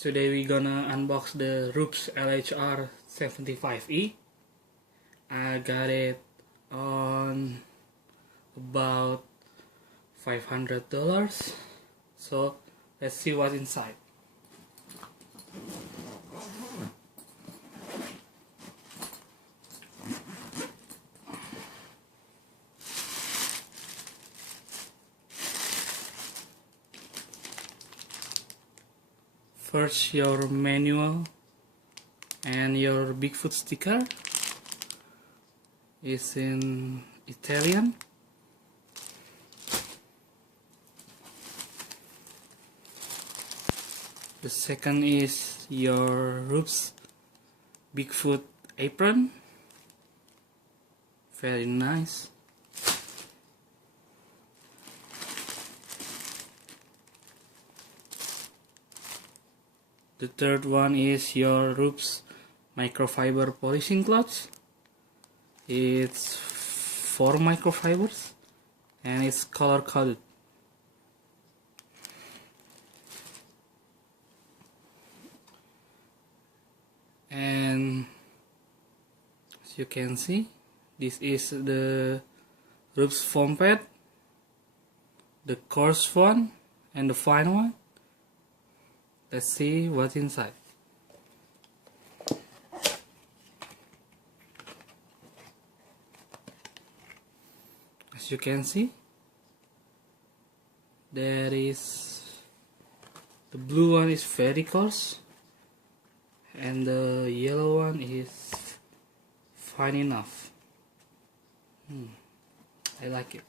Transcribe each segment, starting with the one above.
Today we gonna unbox the Rupes LHR75E. I got it on about $500. So let's see what's inside. First, your manual and your Bigfoot sticker is in Italian. The second is your Rupes Bigfoot apron. Very nice. The third one is your Rupes microfiber polishing cloth. It's 4 microfibers and it's color coded. And as you can see, this is the Rupes foam pad, the coarse one and the fine one. Let's see what's inside. As you can see, there is the blue one is very coarse and the yellow one is fine enough. I like it.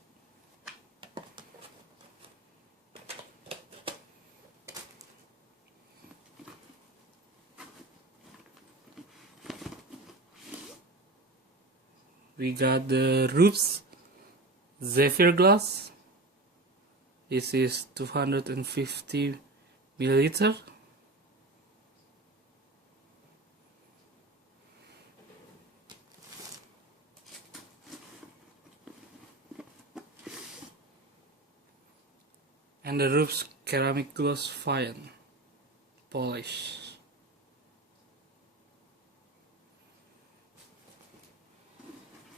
We got the Rupes Zephyr glass. This is 250 milliliter. And the Rupes ceramic gloss fine polish.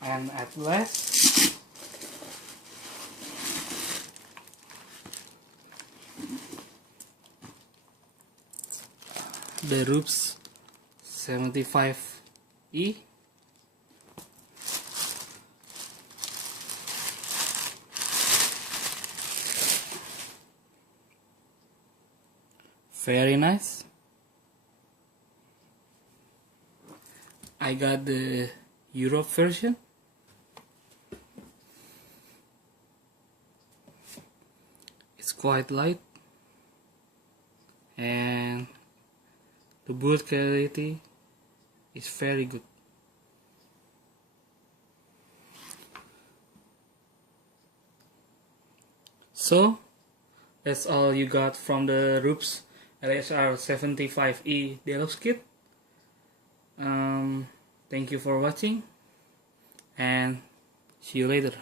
And at last, the Rupes 75E. Very nice. I got the Europe version. It's quite light and the build quality is very good. So that's all you got from the Rupes LHR75E Deluxe kit. Thank you for watching and see you later.